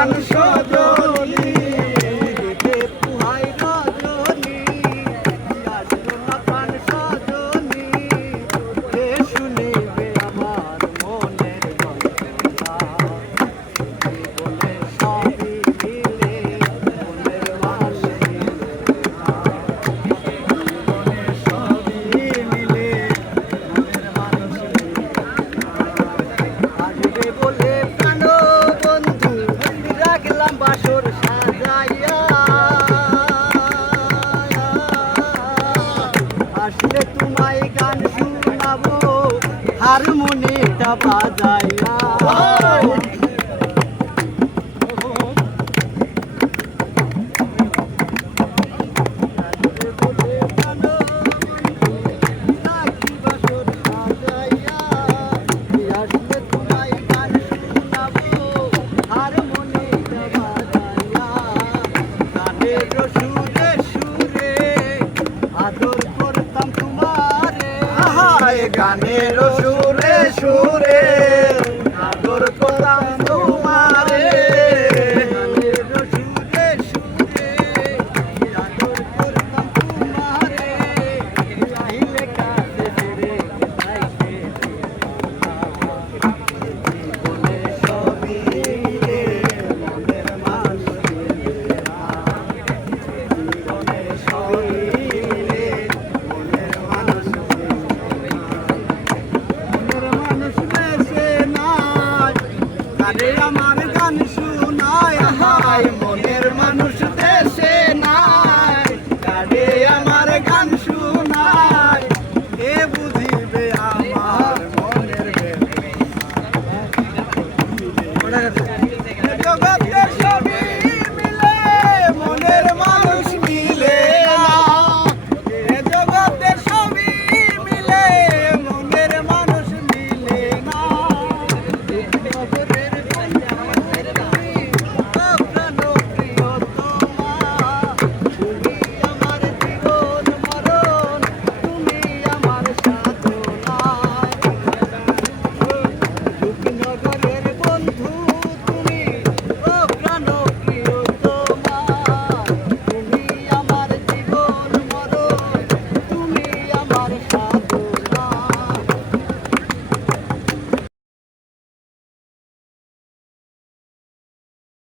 আসলো করতাম তোমারে গানের সুরে। সুরে I'm